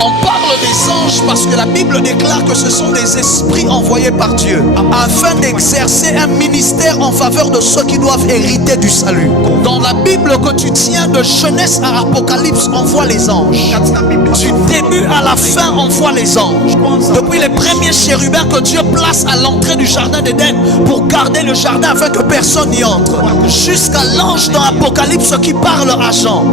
On parle des anges parce que la Bible déclare que ce sont des esprits envoyés par Dieu afin d'exercer un ministère en faveur de ceux qui doivent hériter du salut. Dans la Bible que tu tiens de Genèse à Apocalypse, on voit les anges. Du début à la fin, on voit les anges. Depuis les premiers chérubins que Dieu place à l'entrée du jardin d'Éden pour garder le jardin afin que personne n'y entre, jusqu'à l'ange dans Apocalypse qui parle à Jean,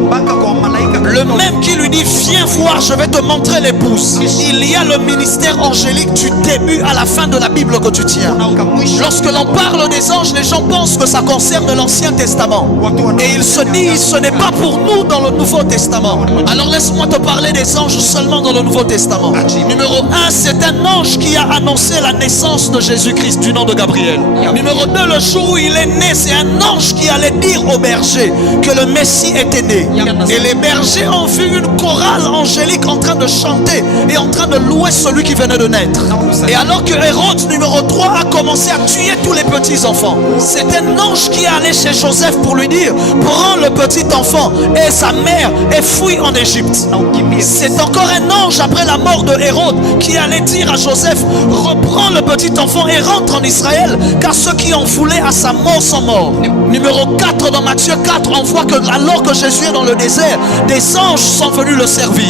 le même qui lui dit viens voir, je vais te montrer l'épouse. Il y a le ministère angélique du début à la fin de la Bible que tu tiens. Lorsque l'on parle des anges, les gens pensent que ça concerne l'Ancien Testament et ils se disent ce n'est pas pour nous dans le Nouveau Testament. Alors laisse-moi te parler des anges seulement dans le Nouveau Testament. Numéro 1, c'est un ange qui a annoncé la naissance de Jésus-Christ du nom de Gabriel. Numéro 2, le jour où il est né, c'est un ange qui allait dire aux bergers que le Messie était né. Et les bergers ont vu une chorale angélique en train de chanter et en train de louer celui qui venait de naître. Et alors que Hérode numéro 3 a commencé à tuer tous les petits enfants, c'est un ange qui est allé chez Joseph pour lui dire prends le petit enfant et sa mère et fuis en Égypte. C'est encore un ange après la mort de Hérode qui allait dire à Joseph reprends le petit enfant et rentre en Israël car ceux qui ont voulu à sa mort sont morts. Numéro 4 dans Matthieu 4, on voit que alors que Jésus est dans le désert, des anges sont venus le servir.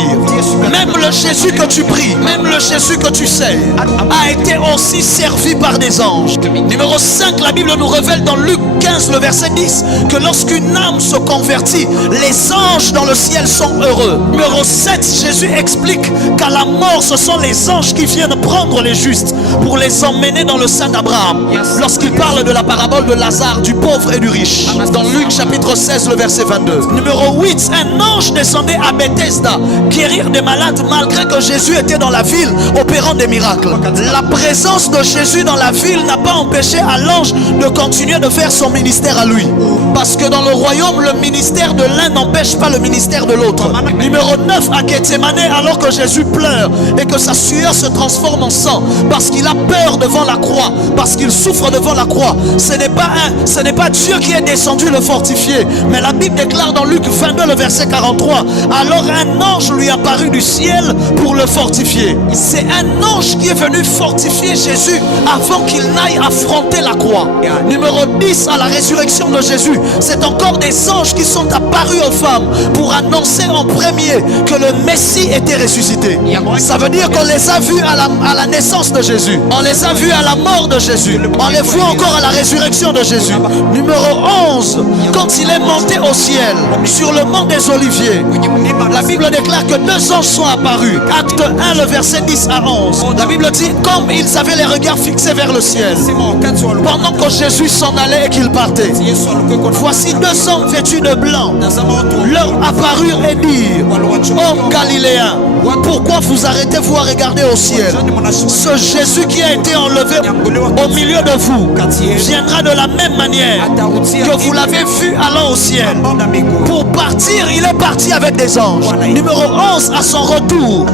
Même le Jésus que tu pries, même le Jésus que tu sais a été aussi servi par des anges. Numéro 5, la Bible nous révèle dans Luc 15 le verset 10 que lorsqu'une âme se convertit, les anges dans le ciel sont heureux. Numéro 7, Jésus explique qu'à la mort ce sont les anges qui viennent prendre les justes pour les emmener dans le sein d'Abraham. Lorsqu'il parle de la parabole de Lazare, du pauvre et du riche, dans Luc chapitre 16 le verset 22. Numéro 8, un ange descendait à Bethesda guérir des malades malgré que Jésus était dans la ville opérant des miracles. La présence de Jésus dans la ville n'a pas empêché à l'ange de continuer de faire son ministère à lui, parce que dans le royaume le ministère de l'un n'empêche pas le ministère de l'autre. Numéro 9, à Gethsemane, alors que Jésus pleure et que sa sueur se transforme en sang parce qu'il a peur devant la croix, parce qu'il souffre devant la croix, ce n'est pas Dieu qui est descendu le fortifier, mais la Bible déclare dans Luc 22 le verset 43, alors un ange lui apparut du ciel pour le fortifier. C'est un ange qui est venu fortifier Jésus avant qu'il n'aille affronter la croix. Numéro 10, à la résurrection de Jésus, c'est encore des anges qui sont apparus aux femmes pour annoncer en premier que le Messie était ressuscité. Ça veut dire qu'on les a vus à la naissance de Jésus, on les a vus à la mort de Jésus, on les voit encore à la résurrection de Jésus. Numéro 11, quand il est monté au ciel sur le mont des Oliviers, la Bible déclare que deux anges sont apparus. Acte 1 le verset 10 à 11. La Bible dit comme ils avaient les regards fixés vers le ciel pendant que Jésus s'en allait et qu'il partait, voici deux hommes vêtus de blanc leur apparurent et dirent hommes galiléens, pourquoi vous arrêtez-vous à regarder au ciel? Ce Jésus qui a été enlevé au milieu de vous viendra de la même manière que vous l'avez vu allant au ciel. Pour partir, il est parti avec des anges. Numéro 11, à son retour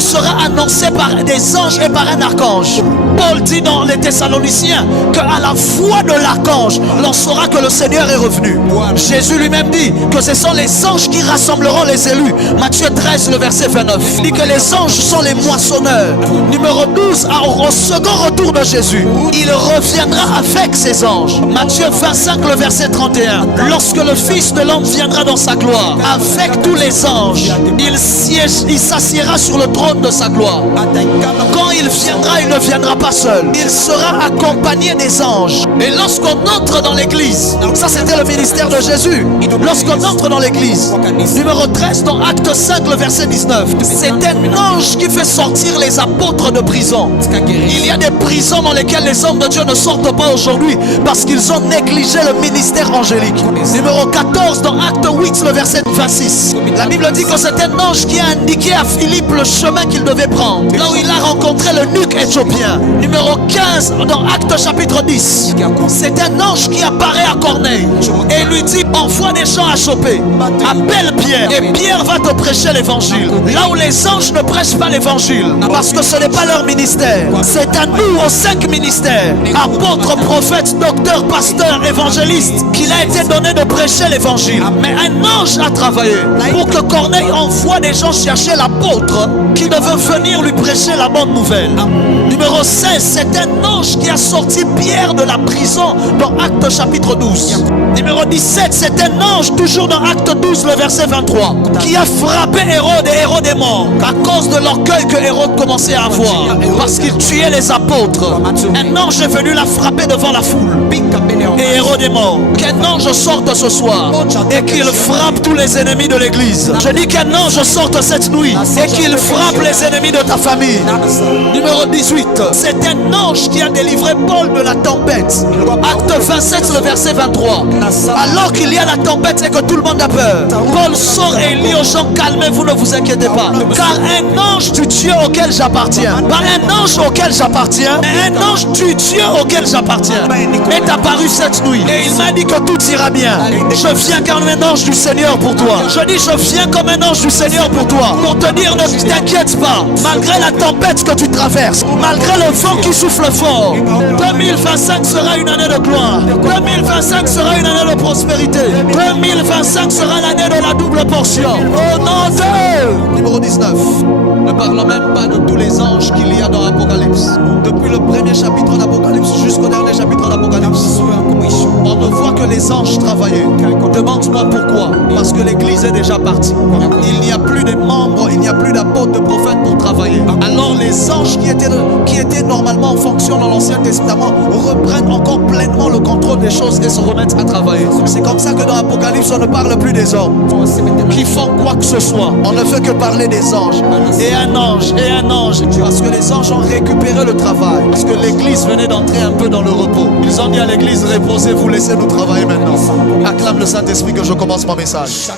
sera annoncé par des anges et par un archange. Paul dit dans les Thessaloniciens qu'à la voix de l'archange, l'on saura que le Seigneur est revenu. Jésus lui-même dit que ce sont les anges qui rassembleront les élus. Matthieu 13, le verset 29. Il dit que les anges sont les moissonneurs. Numéro 12, au second retour de Jésus, il reviendra avec ses anges. Matthieu 25, le verset 31. Lorsque le Fils de l'homme viendra dans sa gloire, avec tous les anges, il s'assiera sur le trône de sa gloire. Quand il viendra, il ne viendra pas seul. Il sera accompagné des anges. Et lorsqu'on entre dans l'église, ça c'était le ministère de Jésus. Lorsqu'on entre dans l'église, numéro 13 dans Acte 5, le verset 19, c'est un ange qui fait sortir les apôtres de prison. Il y a des prisons dans lesquelles les hommes de Dieu ne sortent pas aujourd'hui parce qu'ils ont négligé le ministère angélique. Numéro 14 dans Acte 8, le verset 26, la Bible dit que c'est un ange qui a indiqué à Philippe le chemin qu'il devait prendre, là où il a rencontré l'eunuque éthiopien. Numéro 15 dans Acte chapitre 10, c'est un ange qui apparaît à Corneille et lui dit envoie des gens à choper, appelle Pierre et Pierre va te prêcher l'évangile. l'évangile. Là où les anges ne prêchent pas l'évangile, parce que ce n'est pas leur ministère. C'est à nous, aux 5 ministères, apôtres, prophètes, docteurs, pasteurs, évangélistes, qu'il a été donné de prêcher l'évangile. Mais un ange a travaillé pour que Corneille envoie des gens chercher l'apôtre qui devait venir lui prêcher la bonne nouvelle. Numéro 16, c'est un ange qui a sorti Pierre de la prison dans Actes chapitre 12. Numéro 17, c'est un ange, toujours dans Acte 12, le verset 23, qui a frappé Hérode et Hérode est mort à cause de l'orgueil que Hérode commençait à avoir, parce qu'il tuait les apôtres. Un ange est venu la frapper devant la foule et Hérode est mort. Qu'un ange sorte ce soir et qu'il frappe tous les ennemis de l'église. Je dis qu'un ange sorte cette nuit et qu'il frappe les ennemis de ta famille. Numéro 18, c'est un ange qui a délivré Paul de la tempête. Acte 27, le verset 23. Alors qu'il y a la tempête et que tout le monde a peur, Paul sort et il dit aux gens, calmez-vous, ne vous inquiétez pas, car un ange du Dieu auquel j'appartiens, pas un ange auquel j'appartiens, mais un ange du Dieu auquel j'appartiens est apparu cette nuit et il m'a dit que tout ira bien. Je viens comme un ange du Seigneur pour toi. Je dis, je viens comme un ange du Seigneur pour toi, pour te dire, ne t'inquiète pas, malgré la tempête que tu traverses, malgré le vent qui souffle fort. 2025 sera une année de gloire. 2025 sera une année de prospérité. 2025 sera l'année de la double portion. Au nom de... Numéro 19. Ne parlons même pas de tous les anges qu'il y a dans l'Apocalypse. Depuis le premier chapitre d'Apocalypse jusqu'au dernier chapitre d'Apocalypse, on ne voit que les anges travailler. Demande-moi pourquoi. Parce que l'église est déjà partie. Il n'y a plus de membres, il n'y a plus d'apôtres, de prophètes pour travailler. Alors les anges qui étaient normalement en fonction dans l'Ancien Testament reprennent encore pleinement le contrôle des choses et se remettent à travailler. C'est comme ça que dans l'Apocalypse on ne parle plus des hommes qui font quoi que ce soit. On ne fait que parler des anges. Et un ange, et un ange. Parce que les anges ont récupéré le travail. Parce que l'église venait d'entrer un peu dans le repos. Ils ont dit à l'église, reposez-vous, laissez-nous travailler maintenant. Acclame le Saint-Esprit que je commence mon message.